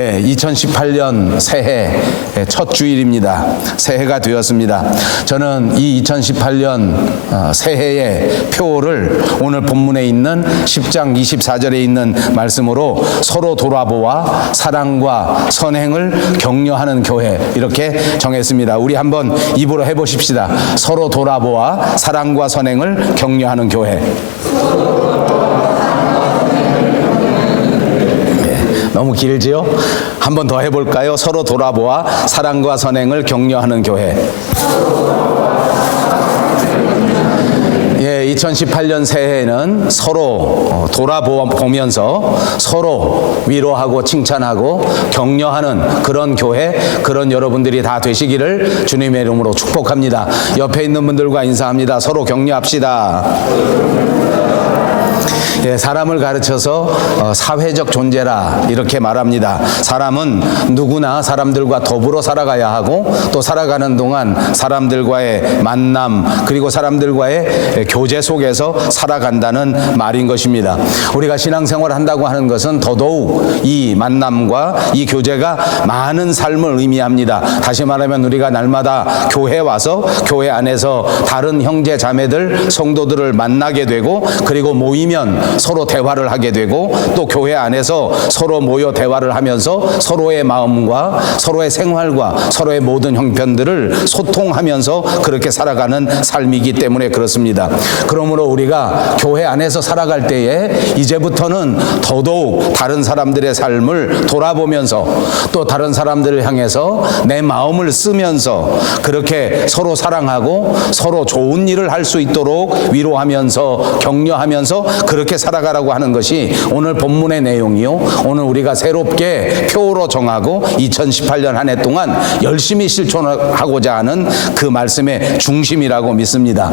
2018년 새해 첫 주일입니다. 새해가 되었습니다. 저는 이 2018년 새해의 표를 오늘 본문에 있는 10장 24절에 있는 말씀으로 서로 돌아보아 사랑과 선행을 격려하는 교회, 이렇게 정했습니다. 우리 한번 입으로 해보십시다. 서로 돌아보아 사랑과 선행을 격려하는 교회. 너무 길지요? 한 번 더 해볼까요? 서로 돌아보아 사랑과 선행을 격려하는 교회. 2018년 새해에는 서로 돌아보면서 서로 위로하고 칭찬하고 격려하는 그런 교회, 그런 여러분들이 다 되시기를 주님의 이름으로 축복합니다. 옆에 있는 분들과 인사합니다. 서로 격려합시다. 사람을 가르쳐서 사회적 존재라 이렇게 말합니다. 사람은 누구나 사람들과 더불어 살아가야 하고 또 살아가는 동안 사람들과의 만남 그리고 사람들과의 교제 속에서 살아간다는 말인 것입니다. 우리가 신앙생활을 한다고 하는 것은 더더욱 이 만남과 이 교제가 많은 삶을 의미합니다. 다시 말하면 우리가 날마다 교회에 와서 교회 안에서 다른 형제 자매들 성도들을 만나게 되고 그리고 모이면 서로 대화를 하게 되고 또 교회 안에서 서로 모여 대화를 하면서 서로의 마음과 서로의 생활과 서로의 모든 형편들을 소통하면서 그렇게 살아가는 삶이기 때문에 그렇습니다. 그러므로 우리가 교회 안에서 살아갈 때에 이제부터는 더더욱 다른 사람들의 삶을 돌아보면서 또 다른 사람들을 향해서 내 마음을 쓰면서 그렇게 서로 사랑하고 서로 좋은 일을 할 수 있도록 위로하면서 격려하면서 그렇게 살아가라고 하는 것이 오늘 본문의 내용이요. 오늘 우리가 새롭게 표로 정하고 2018년 한 해 동안 열심히 실천하고자 하는 그 말씀의 중심이라고 믿습니다.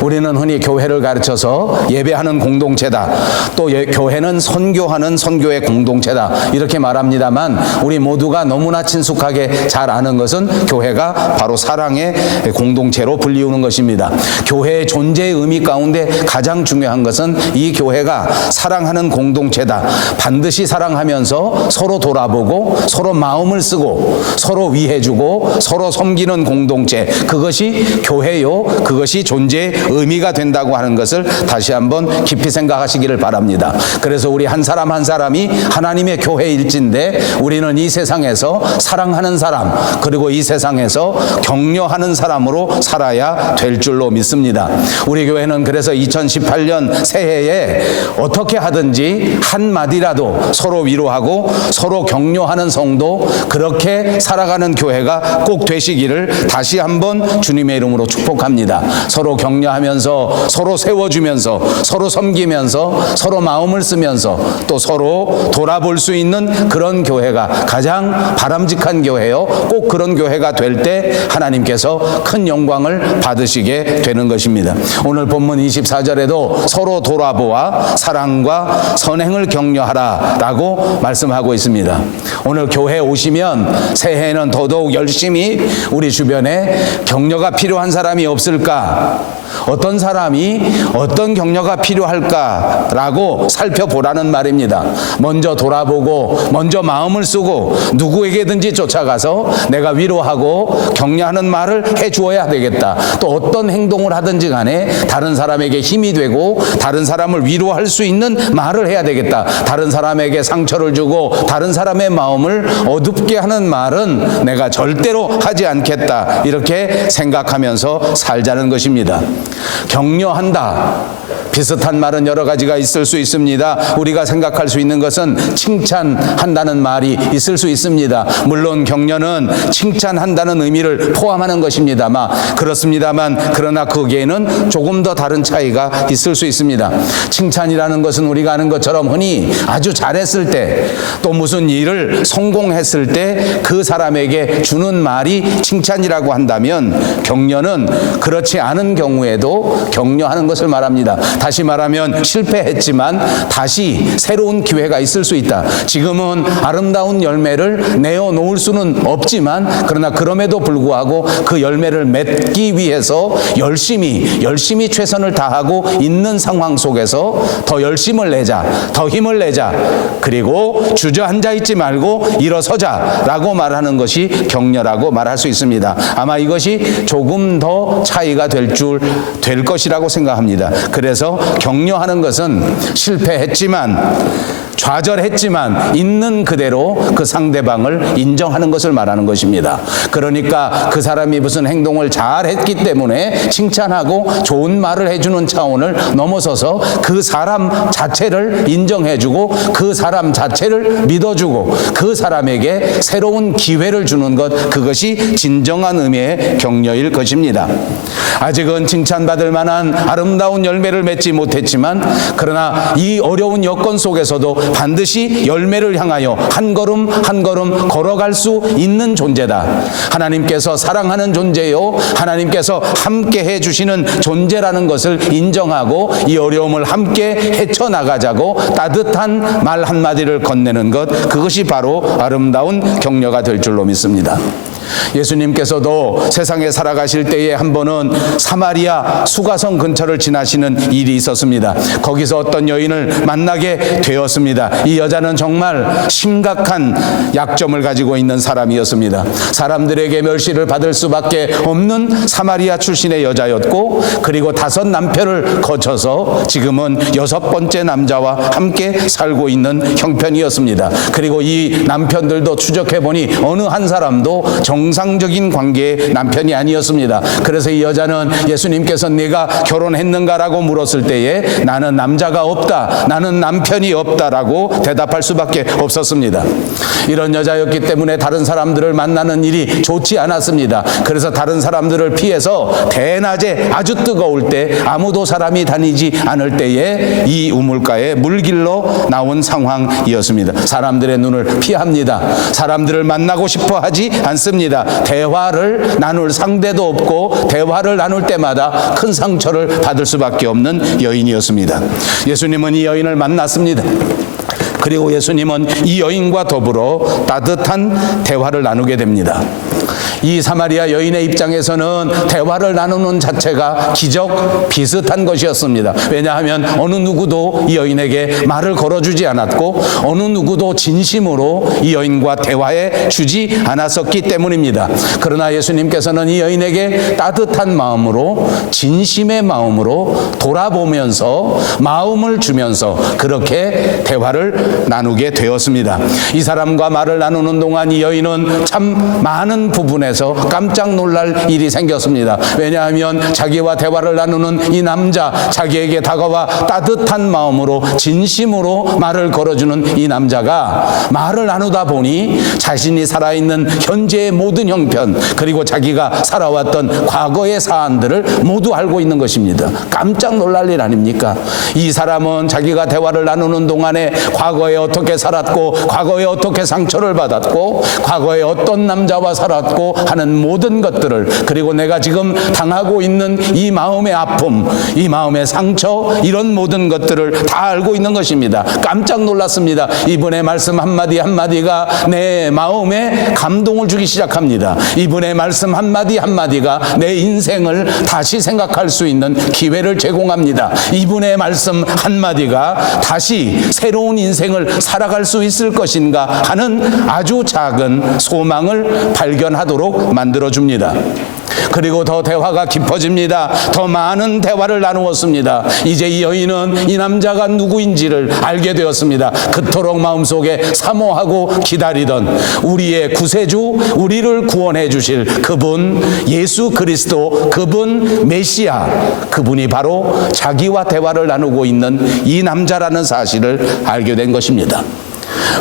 우리는 흔히 교회를 가르쳐서 예배하는 공동체다. 또 교회는 선교하는 선교의 공동체다. 이렇게 말합니다만 우리 모두가 너무나 친숙하게 잘 아는 것은 교회가 바로 사랑의 공동체로 불리우는 것입니다. 교회의 존재의 의미 가운데 가장 중요한 것은 이 교회가 사랑하는 공동체다. 반드시 사랑하면서 서로 돌아보고 서로 마음을 쓰고 서로 위해주고 서로 섬기는 공동체, 그것이 교회요, 그것이 존재의 의미가 된다고 하는 것을 다시 한번 깊이 생각하시기를 바랍니다. 그래서 우리 한 사람 한 사람이 하나님의 교회일진데 우리는 이 세상에서 사랑하는 사람 그리고 이 세상에서 격려하는 사람으로 살아야 될 줄로 믿습니다. 우리 교회는 그래서 2018년 새해에 어떻게 하든지 한마디라도 서로 위로하고 서로 격려하는 성도, 그렇게 살아가는 교회가 꼭 되시기를 다시 한번 주님의 이름으로 축복합니다. 서로 격려하면서 서로 세워주면서 서로 섬기면서 서로 마음을 쓰면서 또 서로 돌아볼 수 있는 그런 교회가 가장 바람직한 교회요. 꼭 그런 교회가 될 때 하나님께서 큰 영광을 받으시게 되는 것입니다. 오늘 본문 24절에도 서로 돌아보아 사랑과 선행을 격려하라 라고 말씀하고 있습니다. 오늘 교회에 오시면 새해에는 더더욱 열심히 우리 주변에 격려가 필요한 사람이 없을까, 어떤 사람이 어떤 격려가 필요할까 라고 살펴보라는 말입니다. 먼저 돌아보고 먼저 마음을 쓰고 누구에게든지 쫓아가서 내가 위로하고 격려하는 말을 해주어야 되겠다. 또 어떤 행동을 하든지 간에 다른 사람에게 힘이 되고 다른 사람을 위로할 수 있는 말을 해야 되겠다. 다른 사람에게 상처를 주고 다른 사람의 마음을 어둡게 하는 말은 내가 절대로 하지 않겠다. 이렇게 생각하면서 살자는 것입니다. 격려한다. 비슷한 말은 여러 가지가 있을 수 있습니다. 우리가 생각할 수 있는 것은 칭찬한다는 말이 있을 수 있습니다. 물론 격려는 칭찬한다는 의미를 포함하는 것입니다만 그렇습니다만 그러나 거기에는 조금 더 다른 차이가 있을 수 있습니다. 칭찬이라는 것은 우리가 아는 것처럼 흔히 아주 잘했을 때 또 무슨 일을 성공했을 때 그 사람에게 주는 말이 칭찬이라고 한다면 격려는 그렇지 않은 경우에도 격려하는 것을 말합니다. 다시 말하면 실패했지만 다시 새로운 기회가 있을 수 있다. 지금은 아름다운 열매를 내어놓을 수는 없지만 그러나 그럼에도 불구하고 그 열매를 맺기 위해서 열심히 최선을 다하고 있는 상황 속에서 더 열심을 내자, 더 힘을 내자, 그리고 주저앉아 있지 말고 일어서자라고 말하는 것이 격려라고 말할 수 있습니다. 아마 이것이 조금 더 차이가 될 것이라고 생각합니다. 그래서 격려하는 것은 실패했지만, 좌절했지만 있는 그대로 그 상대방을 인정하는 것을 말하는 것입니다. 그러니까 그 사람이 무슨 행동을 잘했기 때문에 칭찬하고 좋은 말을 해주는 차원을 넘어서서 그 사람 자체를 인정해주고 그 사람 자체를 믿어주고 그 사람에게 새로운 기회를 주는 것, 그것이 진정한 의미의 격려일 것입니다. 아직은 칭찬받을 만한 아름다운 열매를 맺지 못했지만, 그러나 이 어려운 여건 속에서도 반드시 열매를 향하여 한 걸음 한 걸음 걸어갈 수 있는 존재다. 하나님께서 사랑하는 존재요, 하나님께서 함께 해주시는 존재라는 것을 인정하고 이 어려움을 함께 헤쳐나가자고 따뜻한 말 한마디를 건네는 것, 그것이 바로 아름다운 격려가 될 줄로 믿습니다. 예수님께서도 세상에 살아가실 때에 한 번은 사마리아 수가성 근처를 지나시는 일이 있었습니다. 거기서 어떤 여인을 만나게 되었습니다. 이 여자는 정말 심각한 약점을 가지고 있는 사람이었습니다. 사람들에게 멸시를 받을 수밖에 없는 사마리아 출신의 여자였고, 그리고 5 남편을 거쳐서 지금은 6번째 남자와 함께 살고 있는 형편이었습니다. 그리고 이 남편들도 추적해보니 어느 한 사람도 정상적인 관계의 남편이 아니었습니다. 그래서 이 여자는 예수님께서 네가 결혼했는가라고 물었을 때에 나는 남자가 없다, 나는 남편이 없다라고 대답할 수밖에 없었습니다. 이런 여자였기 때문에 다른 사람들을 만나는 일이 좋지 않았습니다. 그래서 다른 사람들을 피해서 대낮에 아주 뜨거울 때, 아무도 사람이 다니지 않을 때에 이 우물가에 물길로 나온 상황이었습니다. 사람들의 눈을 피합니다. 사람들을 만나고 싶어 하지 않습니다. 대화를 나눌 상대도 없고 대화를 나눌 때마다 큰 상처를 받을 수밖에 없는 여인이었습니다. 예수님은 이 여인을 만났습니다. 그리고 예수님은 이 여인과 더불어 따뜻한 대화를 나누게 됩니다. 이 사마리아 여인의 입장에서는 대화를 나누는 자체가 기적 비슷한 것이었습니다. 왜냐하면 어느 누구도 이 여인에게 말을 걸어주지 않았고 어느 누구도 진심으로 이 여인과 대화해 주지 않았었기 때문입니다. 그러나 예수님께서는 이 여인에게 따뜻한 마음으로, 진심의 마음으로 돌아보면서 마음을 주면서 그렇게 대화를 나누게 되었습니다. 이 사람과 말을 나누는 동안 이 여인은 참 많은 부분에서 깜짝 놀랄 일이 생겼습니다. 왜냐하면 자기와 대화를 나누는 이 남자, 자기에게 다가와 따뜻한 마음으로 진심으로 말을 걸어주는 이 남자가 말을 나누다 보니 자신이 살아있는 현재의 모든 형편, 그리고 자기가 살아왔던 과거의 사안들을 모두 알고 있는 것입니다. 깜짝 놀랄 일 아닙니까? 이 사람은 자기가 대화를 나누는 동안에 과거에 어떻게 살았고, 과거에 어떻게 상처를 받았고, 과거에 어떤 남자와 살았고 하는 모든 것들을, 그리고 내가 지금 당하고 있는 이 마음의 아픔, 이 마음의 상처, 이런 모든 것들을 다 알고 있는 것입니다. 깜짝 놀랐습니다. 이분의 말씀 한마디 한마디가 내 마음에 감동을 주기 시작합니다. 이분의 말씀 한마디 한마디가 내 인생을 다시 생각할 수 있는 기회를 제공합니다. 이분의 말씀 한마디가 다시 새로운 인생을 살아갈 수 있을 것인가 하는 아주 작은 소망을 발견하도록 만들어줍니다. 그리고 더 대화가 깊어집니다. 더 많은 대화를 나누었습니다. 이제 이 여인은 이 남자가 누구인지를 알게 되었습니다. 그토록 마음속에 사모하고 기다리던 우리의 구세주, 우리를 구원해 주실 그분, 예수 그리스도, 그분 메시아, 그분이 바로 자기와 대화를 나누고 있는 이 남자라는 사실을 알게 된 것입니다.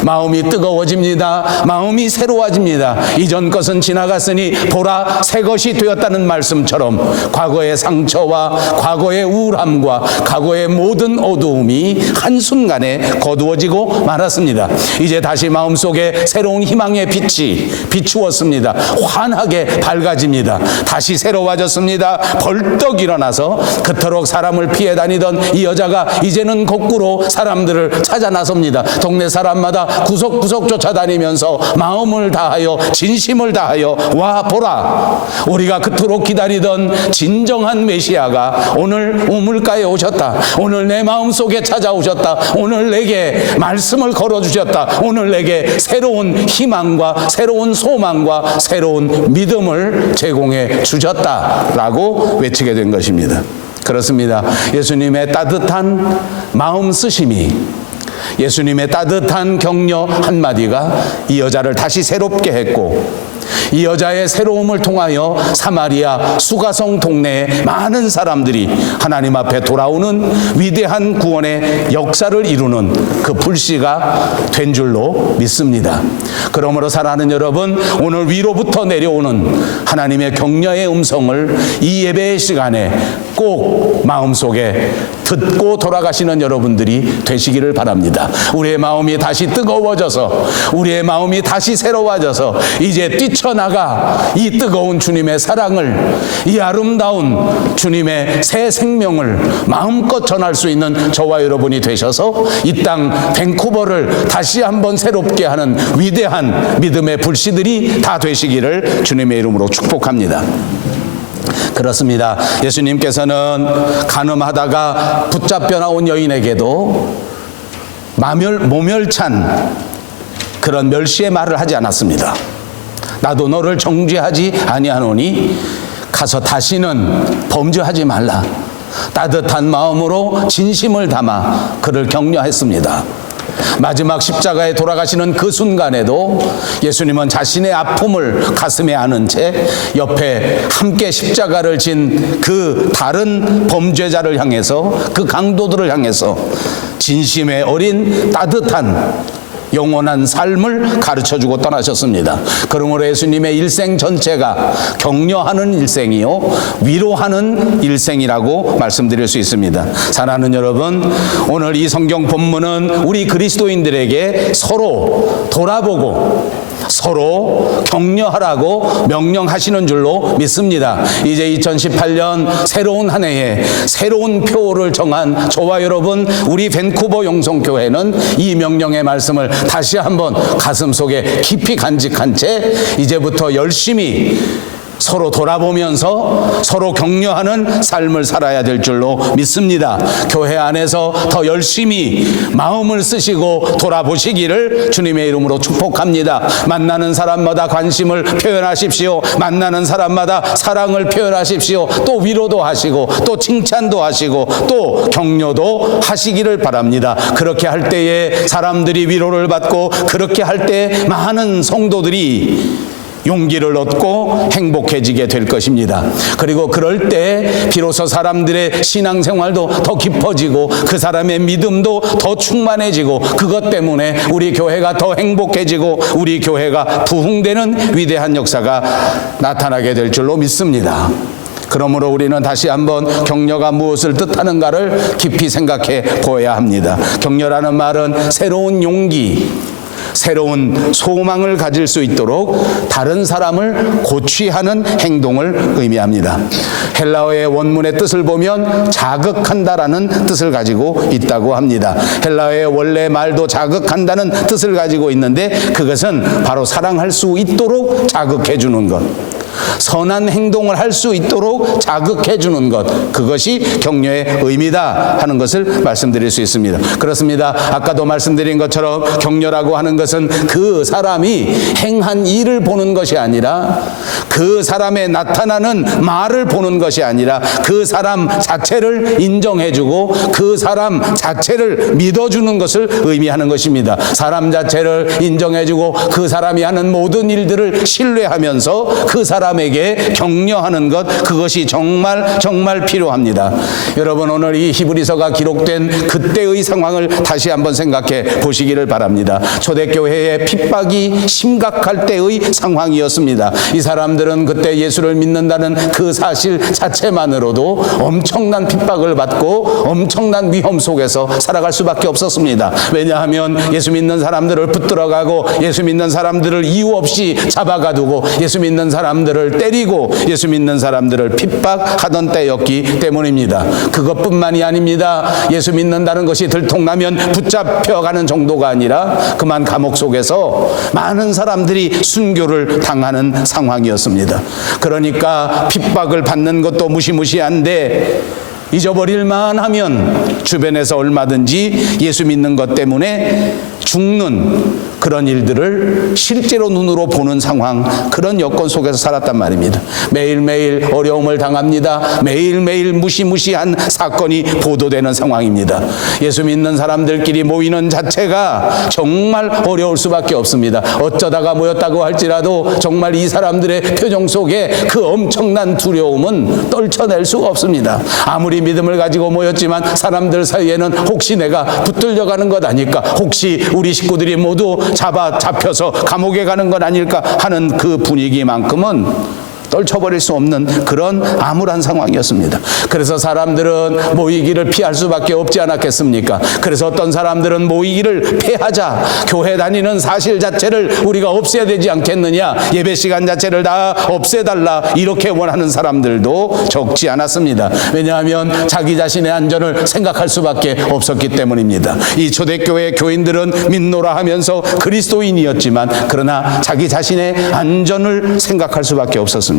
마음이 뜨거워집니다. 마음이 새로워집니다. 이전 것은 지나갔으니 보라 새 것이 되었다는 말씀처럼 과거의 상처와 과거의 우울함과 과거의 모든 어두움이 한순간에 거두어지고 말았습니다. 이제 다시 마음속에 새로운 희망의 빛이 비추었습니다. 환하게 밝아집니다. 다시 새로워졌습니다. 벌떡 일어나서 그토록 사람을 피해 다니던 이 여자가 이제는 거꾸로 사람들을 찾아 나섭니다. 동네 사람마다 사람마다 구석구석 쫓아다니면서 마음을 다하여 진심을 다하여 와 보라, 우리가 그토록 기다리던 진정한 메시아가 오늘 우물가에 오셨다. 오늘 내 마음속에 찾아오셨다. 오늘 내게 말씀을 걸어주셨다. 오늘 내게 새로운 희망과 새로운 소망과 새로운 믿음을 제공해 주셨다라고 외치게 된 것입니다. 그렇습니다. 예수님의 따뜻한 마음 쓰심이, 예수님의 따뜻한 격려 한마디가 이 여자를 다시 새롭게 했고, 이 여자의 새로움을 통하여 사마리아 수가성 동네에 많은 사람들이 하나님 앞에 돌아오는 위대한 구원의 역사를 이루는 그 불씨가 된 줄로 믿습니다. 그러므로 사랑하는 여러분, 오늘 위로부터 내려오는 하나님의 격려의 음성을 이 예배의 시간에 꼭 마음속에 듣고 돌아가시는 여러분들이 되시기를 바랍니다. 우리의 마음이 다시 뜨거워져서, 우리의 마음이 다시 새로워져서 이제 뛰쳐나가 이 뜨거운 주님의 사랑을, 이 아름다운 주님의 새 생명을 마음껏 전할 수 있는 저와 여러분이 되셔서 이 땅 밴쿠버를 다시 한번 새롭게 하는 위대한 믿음의 불씨들이 다 되시기를 주님의 이름으로 축복합니다. 그렇습니다. 예수님께서는 간음하다가 붙잡혀 나온 여인에게도 모멸찬 그런 멸시의 말을 하지 않았습니다. 나도 너를 정죄하지 아니하노니 가서 다시는 범죄하지 말라. 따뜻한 마음으로 진심을 담아 그를 격려했습니다. 마지막 십자가에 돌아가시는 그 순간에도 예수님은 자신의 아픔을 가슴에 안은 채 옆에 함께 십자가를 진 그 다른 범죄자를 향해서, 그 강도들을 향해서 진심의 어린 따뜻한 영원한 삶을 가르쳐주고 떠나셨습니다. 그러므로 예수님의 일생 전체가 격려하는 일생이요 위로하는 일생이라고 말씀드릴 수 있습니다. 사랑하는 여러분, 오늘 이 성경 본문은 우리 그리스도인들에게 서로 돌아보고 서로 격려하라고 명령하시는 줄로 믿습니다. 이제 2018년 새로운 한 해에 새로운 표를 정한 저와 여러분, 우리 밴쿠버 영성교회는 이 명령의 말씀을 다시 한번 가슴속에 깊이 간직한 채 이제부터 열심히 서로 돌아보면서 서로 격려하는 삶을 살아야 될 줄로 믿습니다. 교회 안에서 더 열심히 마음을 쓰시고 돌아보시기를 주님의 이름으로 축복합니다. 만나는 사람마다 관심을 표현하십시오. 만나는 사람마다 사랑을 표현하십시오. 또 위로도 하시고 또 칭찬도 하시고 또 격려도 하시기를 바랍니다. 그렇게 할 때에 사람들이 위로를 받고, 그렇게 할 때 많은 성도들이 용기를 얻고 행복해지게 될 것입니다. 그리고 그럴 때 비로소 사람들의 신앙생활도 더 깊어지고 그 사람의 믿음도 더 충만해지고, 그것 때문에 우리 교회가 더 행복해지고 우리 교회가 부흥되는 위대한 역사가 나타나게 될 줄로 믿습니다. 그러므로 우리는 다시 한번 격려가 무엇을 뜻하는가를 깊이 생각해 보아야 합니다. 격려라는 말은 새로운 용기, 새로운 소망을 가질 수 있도록 다른 사람을 고취하는 행동을 의미합니다. 헬라어의 원문의 뜻을 보면 자극한다라는 뜻을 가지고 있다고 합니다. 헬라어의 원래 말도 자극한다는 뜻을 가지고 있는데, 그것은 바로 사랑할 수 있도록 자극해 주는 것, 선한 행동을 할 수 있도록 자극해 주는 것, 그것이 격려의 의미다 하는 것을 말씀드릴 수 있습니다. 그렇습니다. 아까도 말씀드린 것처럼 격려라고 하는 것은 그 사람이 행한 일을 보는 것이 아니라, 그 사람의 나타나는 말을 보는 것이 아니라 그 사람 자체를 인정해 주고 그 사람 자체를 믿어주는 것을 의미하는 것입니다. 사람 자체를 인정해 주고 그 사람이 하는 모든 일들을 신뢰하면서 그 사람에게 격려하는 것, 그것이 정말 필요합니다. 여러분, 오늘 이 히브리서가 기록된 그때의 상황을 다시 한번 생각해 보시기를 바랍니다. 초대교회의 핍박이 심각할 때의 상황이었습니다. 이 사람들은 그때 예수를 믿는다는 그 사실 자체만으로도 엄청난 핍박을 받고 엄청난 위험 속에서 살아갈 수밖에 없었습니다. 왜냐하면 예수 믿는 사람들을 붙들어가고 예수 믿는 사람들을 이유 없이 잡아가두고 예수 믿는 사람들을 사람들을 때리고 예수 믿는 사람들을 핍박하던 때였기 때문입니다. 그것뿐만이 아닙니다. 예수 믿는다는 것이 들통나면 붙잡혀가는 정도가 아니라 그만 감옥 속에서 많은 사람들이 순교를 당하는 상황이었습니다. 그러니까 핍박을 받는 것도 무시무시한데 잊어버릴만 하면 주변에서 얼마든지 예수 믿는 것 때문에 죽는 그런 일들을 실제로 눈으로 보는 상황, 그런 여건 속에서 살았단 말입니다. 매일매일 어려움을 당합니다. 매일매일 무시무시한 사건이 보도되는 상황입니다. 예수 믿는 사람들끼리 모이는 자체가 정말 어려울 수밖에 없습니다. 어쩌다가 모였다고 할지라도 정말 이 사람들의 표정 속에 그 엄청난 두려움은 떨쳐낼 수가 없습니다. 아무리 믿음을 가지고 모였지만 사람들 사이에는 혹시 내가 붙들려가는 것 아닐까, 혹시 우리 식구들이 모두 잡혀서 감옥에 가는 건 아닐까 하는 그 분위기만큼은 떨쳐버릴 수 없는 그런 암울한 상황이었습니다. 그래서 사람들은 모이기를 피할 수밖에 없지 않았겠습니까? 그래서 어떤 사람들은 모이기를 피하자, 교회 다니는 사실 자체를 우리가 없애야 되지 않겠느냐, 예배 시간 자체를 다 없애달라, 이렇게 원하는 사람들도 적지 않았습니다. 왜냐하면 자기 자신의 안전을 생각할 수밖에 없었기 때문입니다. 이 초대교회 교인들은 믿노라 하면서 그리스도인이었지만 그러나 자기 자신의 안전을 생각할 수밖에 없었습니다.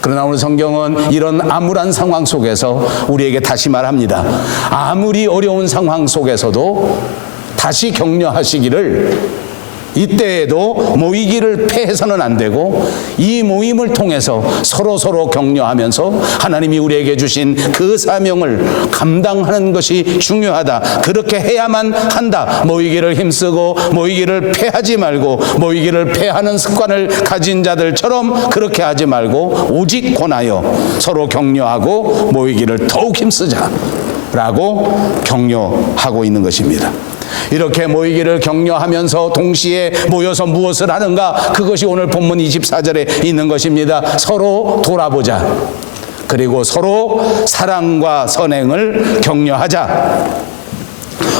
그러나 오늘 성경은 이런 암울한 상황 속에서 우리에게 다시 말합니다. 아무리 어려운 상황 속에서도 다시 격려하시기를, 이때에도 모이기를 패해서는 안 되고 이 모임을 통해서 서로 격려하면서 하나님이 우리에게 주신 그 사명을 감당하는 것이 중요하다. 그렇게 해야만 한다. 모이기를 힘쓰고 모이기를 패하지 말고 모이기를 패하는 습관을 가진 자들처럼 그렇게 하지 말고 오직 권하여 서로 격려하고 모이기를 더욱 힘쓰자 라고 격려하고 있는 것입니다. 이렇게 모이기를 격려하면서 동시에 모여서 무엇을 하는가? 그것이 오늘 본문 24절에 있는 것입니다. 서로 돌아보자. 그리고 서로 사랑과 선행을 격려하자.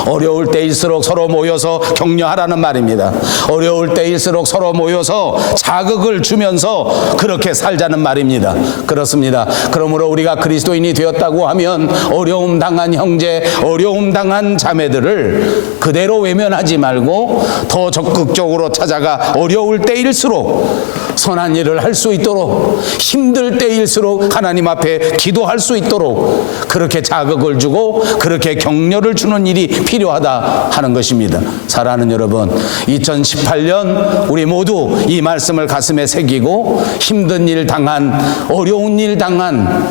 어려울 때일수록 서로 모여서 격려하라는 말입니다. 어려울 때일수록 서로 모여서 자극을 주면서 그렇게 살자는 말입니다. 그렇습니다. 그러므로 우리가 그리스도인이 되었다고 하면 어려움 당한 형제, 어려움 당한 자매들을 그대로 외면하지 말고 더 적극적으로 찾아가 어려울 때일수록 선한 일을 할 수 있도록, 힘들 때일수록 하나님 앞에 기도할 수 있도록 그렇게 자극을 주고 그렇게 격려를 주는 일이 필요하다 하는 것입니다. 사랑하는 여러분, 2018년 우리 모두 이 말씀을 가슴에 새기고 힘든 일 당한, 어려운 일 당한,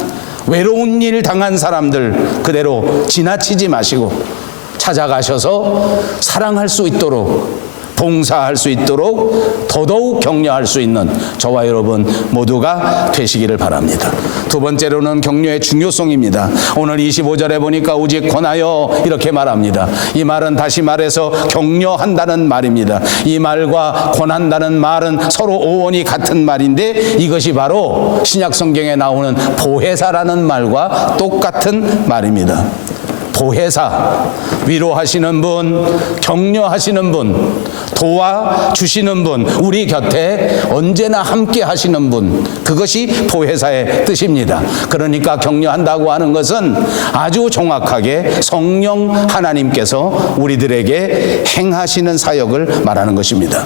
외로운 일 당한 사람들 그대로 지나치지 마시고 찾아가셔서 사랑할 수 있도록, 봉사할 수 있도록 더더욱 격려할 수 있는 저와 여러분 모두가 되시기를 바랍니다. 두 번째로는 격려의 중요성입니다. 오늘 25절에 보니까 오직 권하여 이렇게 말합니다. 이 말은 다시 말해서 격려한다는 말입니다. 이 말과 권한다는 말은 서로 어원이 같은 말인데 이것이 바로 신약 성경에 나오는 보혜사라는 말과 똑같은 말입니다. 보혜사, 위로하시는 분, 격려하시는 분, 도와주시는 분, 우리 곁에 언제나 함께 하시는 분, 그것이 보혜사의 뜻입니다. 그러니까 격려한다고 하는 것은 아주 정확하게 성령 하나님께서 우리들에게 행하시는 사역을 말하는 것입니다.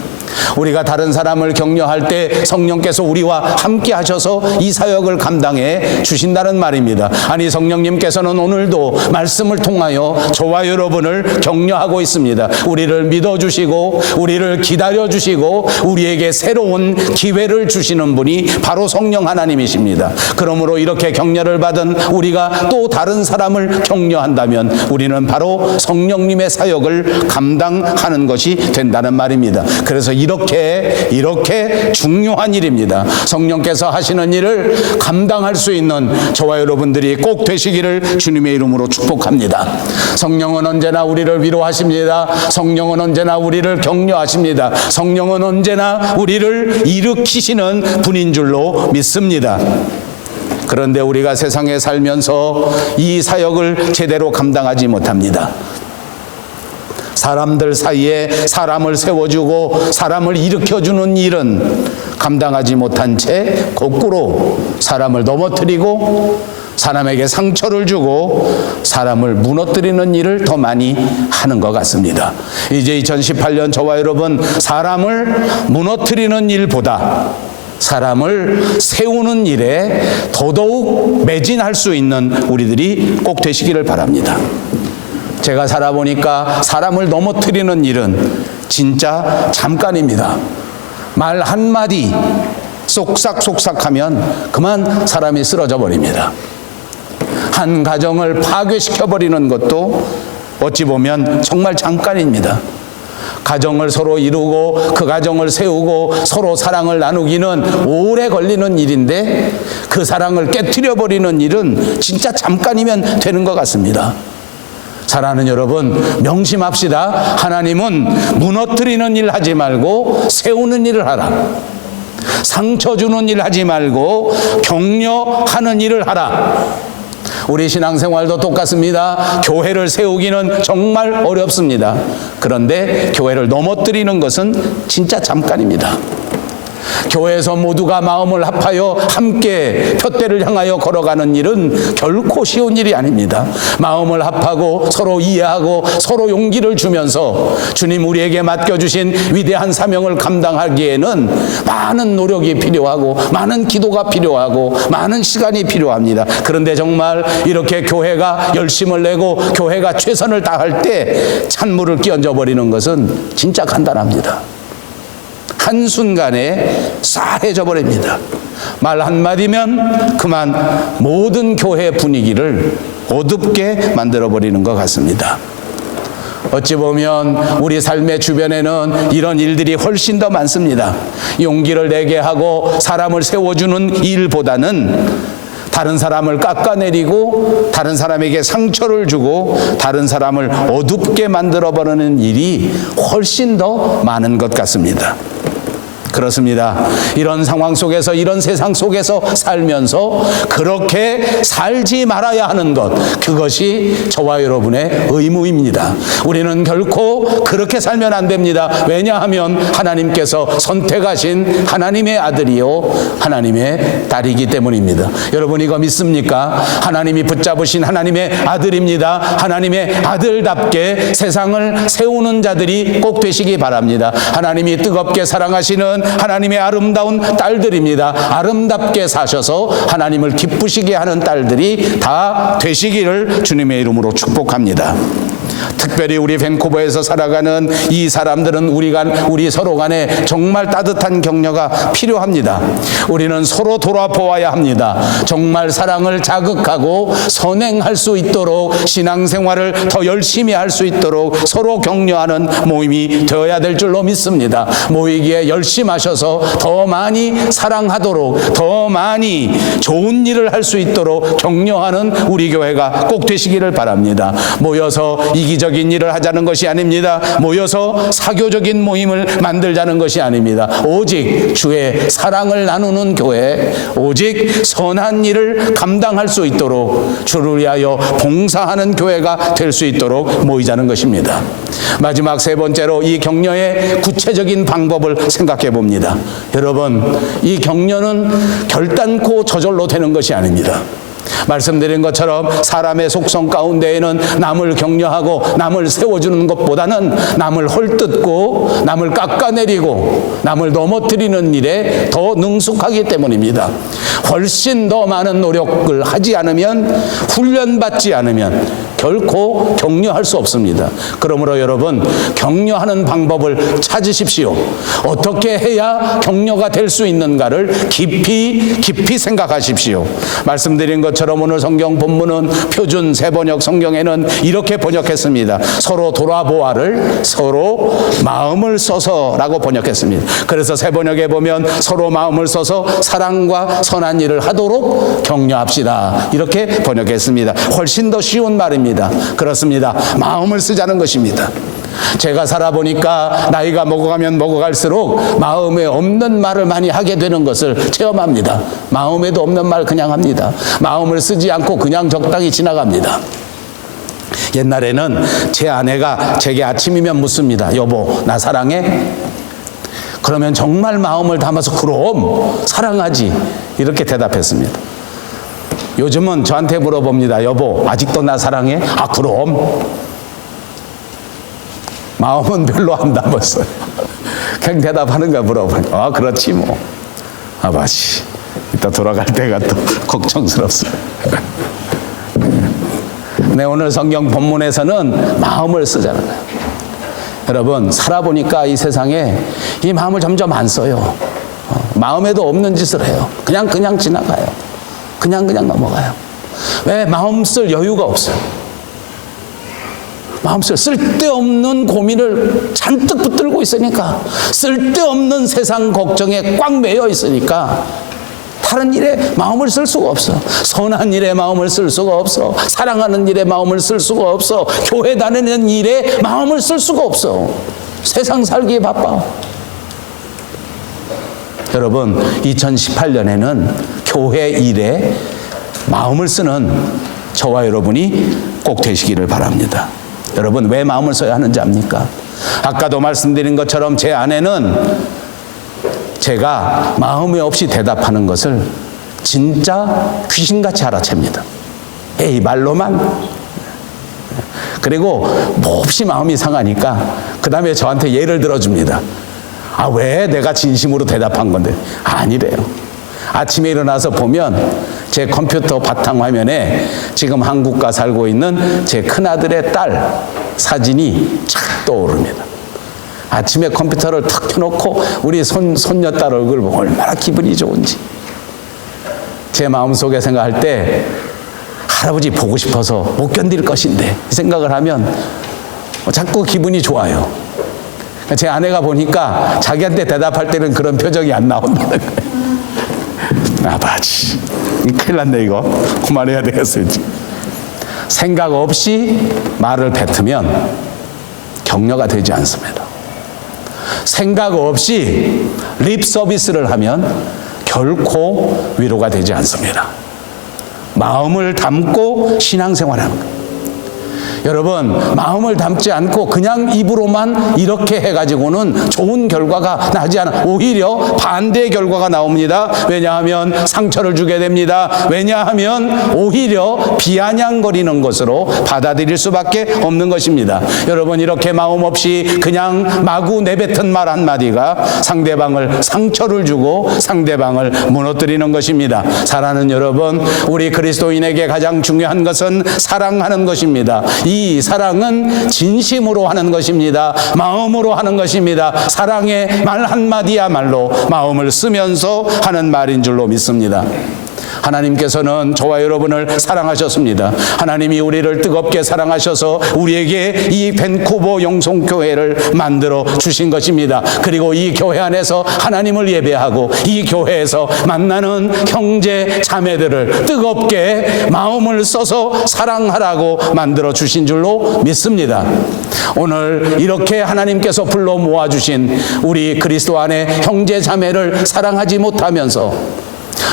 우리가 다른 사람을 격려할 때 성령께서 우리와 함께 하셔서 이 사역을 감당해 주신다는 말입니다. 아니, 성령님께서는 오늘도 말씀을 통하여 저와 여러분을 격려하고 있습니다. 우리를 믿어주시고 우리를 기다려주시고 우리에게 새로운 기회를 주시는 분이 바로 성령 하나님이십니다. 그러므로 이렇게 격려를 받은 우리가 또 다른 사람을 격려한다면 우리는 바로 성령님의 사역을 감당하는 것이 된다는 말입니다. 그래서 이렇게 중요한 일입니다. 성령께서 하시는 일을 감당할 수 있는 저와 여러분들이 꼭 되시기를 주님의 이름으로 축복합니다. 성령은 언제나 우리를 위로하십니다. 성령은 언제나 우리를 격려하십니다. 성령은 언제나 우리를 일으키시는 분인 줄로 믿습니다. 그런데 우리가 세상에 살면서 이 사역을 제대로 감당하지 못합니다. 사람들 사이에 사람을 세워주고 사람을 일으켜주는 일은 감당하지 못한 채 거꾸로 사람을 넘어뜨리고 사람에게 상처를 주고 사람을 무너뜨리는 일을 더 많이 하는 것 같습니다. 이제 2018년 저와 여러분, 사람을 무너뜨리는 일보다 사람을 세우는 일에 더더욱 매진할 수 있는 우리들이 꼭 되시기를 바랍니다. 제가 살아보니까 사람을 넘어뜨리는 일은 진짜 잠깐입니다. 말 한마디 쏙싹쏙싹하면 그만 사람이 쓰러져 버립니다. 한 가정을 파괴시켜버리는 것도 어찌 보면 정말 잠깐입니다. 가정을 서로 이루고 그 가정을 세우고 서로 사랑을 나누기는 오래 걸리는 일인데 그 사랑을 깨트려버리는 일은 진짜 잠깐이면 되는 것 같습니다. 사랑하는 여러분, 명심합시다. 하나님은 무너뜨리는 일 하지 말고 세우는 일을 하라. 상처 주는 일 하지 말고 격려하는 일을 하라. 우리 신앙생활도 똑같습니다. 교회를 세우기는 정말 어렵습니다. 그런데 교회를 넘어뜨리는 것은 진짜 잠깐입니다. 교회에서 모두가 마음을 합하여 함께 푯대를 향하여 걸어가는 일은 결코 쉬운 일이 아닙니다. 마음을 합하고 서로 이해하고 서로 용기를 주면서 주님 우리에게 맡겨주신 위대한 사명을 감당하기에는 많은 노력이 필요하고 많은 기도가 필요하고 많은 시간이 필요합니다. 그런데 정말 이렇게 교회가 열심을 내고 교회가 최선을 다할 때 찬물을 끼얹어 버리는 것은 진짜 간단합니다. 한순간에 싸해져 버립니다. 말 한마디면 그만 모든 교회 분위기를 어둡게 만들어버리는 것 같습니다. 어찌 보면 우리 삶의 주변에는 이런 일들이 훨씬 더 많습니다. 용기를 내게 하고 사람을 세워주는 일보다는 다른 사람을 깎아내리고 다른 사람에게 상처를 주고 다른 사람을 어둡게 만들어버리는 일이 훨씬 더 많은 것 같습니다. 그렇습니다. 이런 상황 속에서, 이런 세상 속에서 살면서 그렇게 살지 말아야 하는 것, 그것이 저와 여러분의 의무입니다. 우리는 결코 그렇게 살면 안 됩니다. 왜냐하면 하나님께서 선택하신 하나님의 아들이요 하나님의 딸이기 때문입니다. 여러분 이거 믿습니까? 하나님이 붙잡으신 하나님의 아들입니다. 하나님의 아들답게 세상을 세우는 자들이 꼭 되시기 바랍니다. 하나님이 뜨겁게 사랑하시는 하나님의 아름다운 딸들입니다. 아름답게 사셔서 하나님을 기쁘시게 하는 딸들이 다 되시기를 주님의 이름으로 축복합니다. 특별히 우리 밴쿠버에서 살아가는 이 사람들은 우리 서로 간에 정말 따뜻한 격려가 필요합니다. 우리는 서로 돌아보아야 합니다. 정말 사랑을 자극하고 선행할 수 있도록 신앙생활을 더 열심히 할 수 있도록 서로 격려하는 모임이 되어야 될 줄로 믿습니다. 모이기에 열심하셔서 더 많이 사랑하도록 더 많이 좋은 일을 할 수 있도록 격려하는 우리 교회가 꼭 되시기를 바랍니다. 모여서 이기적인 일을 하자는 것이 아닙니다. 모여서 사교적인 모임을 만들자는 것이 아닙니다. 오직 주의 사랑을 나누는 교회, 오직 선한 일을 감당할 수 있도록 주를 위하여 봉사하는 교회가 될 수 있도록 모이자는 것입니다. 마지막 세 번째로 이 격려의 구체적인 방법을 생각해 봅니다. 여러분, 이 격려는 결단코 저절로 되는 것이 아닙니다. 말씀드린 것처럼 사람의 속성 가운데에는 남을 격려하고 남을 세워주는 것보다는 남을 헐뜯고 남을 깎아내리고 남을 넘어뜨리는 일에 더 능숙하기 때문입니다. 훨씬 더 많은 노력을 하지 않으면, 훈련받지 않으면 결코 격려할 수 없습니다. 그러므로 여러분, 격려하는 방법을 찾으십시오. 어떻게 해야 격려가 될 수 있는가를 깊이 생각하십시오. 말씀드린 것처럼 오늘 성경 본문은 표준 세번역 성경에는 이렇게 번역했습니다. 서로 돌아보아를 서로 마음을 써서라고 번역했습니다. 그래서 세번역에 보면 서로 마음을 써서 사랑과 선한 일을 하도록 격려합시다, 이렇게 번역했습니다. 훨씬 더 쉬운 말입니다. 그렇습니다. 마음을 쓰자는 것입니다. 제가 살아보니까 나이가 먹어가면 먹어갈수록 마음에 없는 말을 많이 하게 되는 것을 체험합니다. 마음에도 없는 말 그냥 합니다. 마음을 쓰지 않고 그냥 적당히 지나갑니다. 옛날에는 제 아내가 제게 아침이면 묻습니다. 여보, 나 사랑해? 그러면 정말 마음을 담아서 그럼 사랑하지 이렇게 대답했습니다. 요즘은 저한테 물어봅니다. 여보, 아직도 나 사랑해? 아, 그럼. 마음은 별로 안 담았어요. 그냥 대답하는 거 물어보니까 아, 그렇지 뭐. 아버지, 이따 돌아갈 때가 또 걱정스럽습니다. 네, 오늘 성경 본문에서는 마음을 쓰잖아요. 여러분, 살아보니까 이 세상에 이 마음을 점점 안 써요. 마음에도 없는 짓을 해요. 그냥 지나가요. 그냥 넘어가요. 왜? 마음 쓸 여유가 없어요. 마음 쓸데없는 고민을 잔뜩 붙들고 있으니까, 쓸데없는 세상 걱정에 꽉 매여 있으니까 다른 일에 마음을 쓸 수가 없어. 선한 일에 마음을 쓸 수가 없어. 사랑하는 일에 마음을 쓸 수가 없어. 교회 다니는 일에 마음을 쓸 수가 없어. 세상 살기에 바빠. 여러분, 2018년에는 교회 일에 마음을 쓰는 저와 여러분이 꼭 되시기를 바랍니다. 여러분, 왜 마음을 써야 하는지 압니까? 아까도 말씀드린 것처럼 제 아내는 제가 마음이 없이 대답하는 것을 진짜 귀신같이 알아챕니다. 에이, 말로만. 그리고 몹시 마음이 상하니까 그 다음에 저한테 예를 들어줍니다. 아, 왜 내가 진심으로 대답한 건데? 아니래요. 아침에 일어나서 보면 제 컴퓨터 바탕화면에 지금 한국가 살고 있는 제 큰아들의 딸 사진이 착 떠오릅니다. 아침에 컴퓨터를 탁 켜놓고 우리 손녀딸 얼굴 보면 얼마나 기분이 좋은지. 제 마음속에 생각할 때 할아버지 보고 싶어서 못 견딜 것인데 이 생각을 하면 자꾸 기분이 좋아요. 제 아내가 보니까 자기한테 대답할 때는 그런 표정이 안 나온다는 거예요. 아버지, 큰일 났네 이거. 그만해야 되겠어요. 생각 없이 말을 뱉으면 격려가 되지 않습니다. 생각 없이 립 서비스를 하면 결코 위로가 되지 않습니다. 마음을 담고 신앙생활하는 것. 여러분, 마음을 담지 않고 그냥 입으로만 이렇게 해가지고는 좋은 결과가 나지 않아. 오히려 반대의 결과가 나옵니다. 왜냐하면 상처를 주게 됩니다. 왜냐하면 오히려 비아냥거리는 것으로 받아들일 수밖에 없는 것입니다. 여러분, 이렇게 마음 없이 그냥 마구 내뱉은 말 한마디가 상대방을 상처를 주고 상대방을 무너뜨리는 것입니다. 사랑하는 여러분, 우리 그리스도인에게 가장 중요한 것은 사랑하는 것입니다. 이 사랑은 진심으로 하는 것입니다. 마음으로 하는 것입니다. 사랑의 말 한마디야말로 마음을 쓰면서 하는 말인 줄로 믿습니다. 하나님께서는 저와 여러분을 사랑하셨습니다. 하나님이 우리를 뜨겁게 사랑하셔서 우리에게 이 밴쿠버 영송교회를 만들어 주신 것입니다. 그리고 이 교회 안에서 하나님을 예배하고 이 교회에서 만나는 형제 자매들을 뜨겁게 마음을 써서 사랑하라고 만들어 주신 줄로 믿습니다. 오늘 이렇게 하나님께서 불러 모아주신 우리 그리스도 안에 형제 자매를 사랑하지 못하면서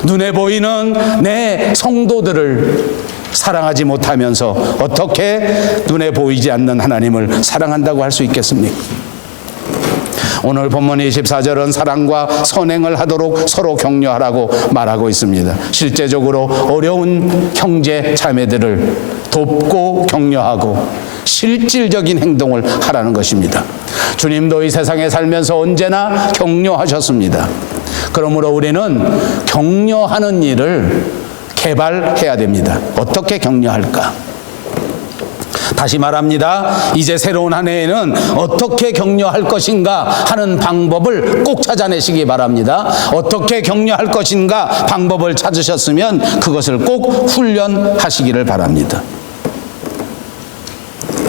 눈에 보이는 내 성도들을 사랑하지 못하면서 어떻게 눈에 보이지 않는 하나님을 사랑한다고 할 수 있겠습니까? 오늘 본문 24절은 사랑과 선행을 하도록 서로 격려하라고 말하고 있습니다. 실제적으로 어려운 형제 자매들을 돕고 격려하고 실질적인 행동을 하라는 것입니다. 주님도 이 세상에 살면서 언제나 격려하셨습니다. 그러므로 우리는 격려하는 일을 개발해야 됩니다. 어떻게 격려할까? 다시 말합니다. 이제 새로운 한 해에는 어떻게 격려할 것인가 하는 방법을 꼭 찾아내시기 바랍니다. 어떻게 격려할 것인가 방법을 찾으셨으면 그것을 꼭 훈련하시기를 바랍니다.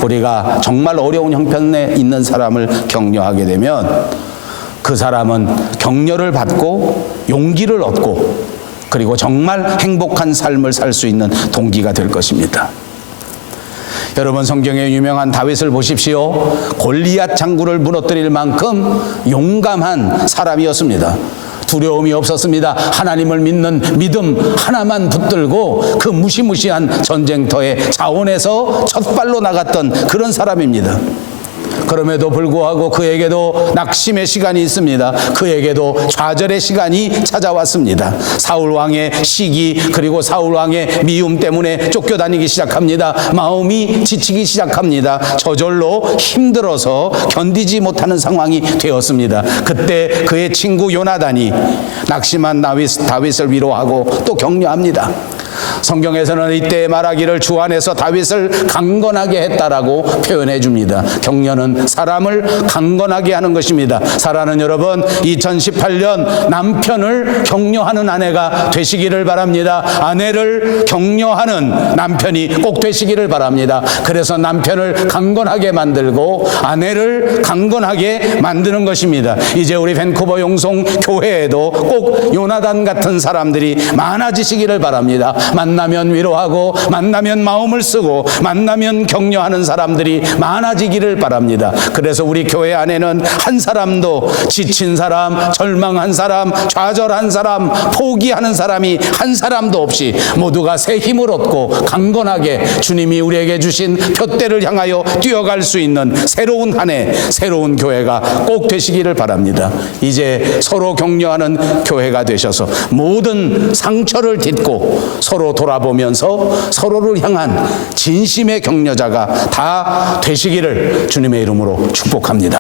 우리가 정말 어려운 형편에 있는 사람을 격려하게 되면 그 사람은 격려를 받고 용기를 얻고 그리고 정말 행복한 삶을 살 수 있는 동기가 될 것입니다. 여러분, 성경의 유명한 다윗을 보십시오. 골리앗 장군을 무너뜨릴 만큼 용감한 사람이었습니다. 두려움이 없었습니다. 하나님을 믿는 믿음 하나만 붙들고 그 무시무시한 전쟁터의 자원에서 첫 발로 나갔던 그런 사람입니다. 그럼에도 불구하고 그에게도 낙심의 시간이 있습니다. 그에게도 좌절의 시간이 찾아왔습니다. 사울 왕의 시기, 그리고 사울 왕의 미움 때문에 쫓겨다니기 시작합니다. 마음이 지치기 시작합니다. 저절로 힘들어서 견디지 못하는 상황이 되었습니다. 그때 그의 친구 요나단이 낙심한 다윗을 위로하고 또 격려합니다. 성경에서는 이때 말하기를 주 안에서 다윗을 강건하게 했다라고 표현해 줍니다. 격려는 사람을 강건하게 하는 것입니다. 사랑하는 여러분, 2018년 남편을 격려하는 아내가 되시기를 바랍니다. 아내를 격려하는 남편이 꼭 되시기를 바랍니다. 그래서 남편을 강건하게 만들고 아내를 강건하게 만드는 것입니다. 이제 우리 밴쿠버 용성 교회에도 꼭 요나단 같은 사람들이 많아지시기를 바랍니다. 만나면 위로하고, 만나면 마음을 쓰고, 만나면 격려하는 사람들이 많아지기를 바랍니다. 그래서 우리 교회 안에는 한 사람도 지친 사람, 절망한 사람, 좌절한 사람, 포기하는 사람이 한 사람도 없이 모두가 새 힘을 얻고 강건하게 주님이 우리에게 주신 푯대를 향하여 뛰어갈 수 있는 새로운 한 해, 새로운 교회가 꼭 되시기를 바랍니다. 이제 서로 격려하는 교회가 되셔서 모든 상처를 딛고 서로 돌아보면서 서로를 향한 진심의 격려자가 다 되시기를 주님의 이름으로 축복합니다.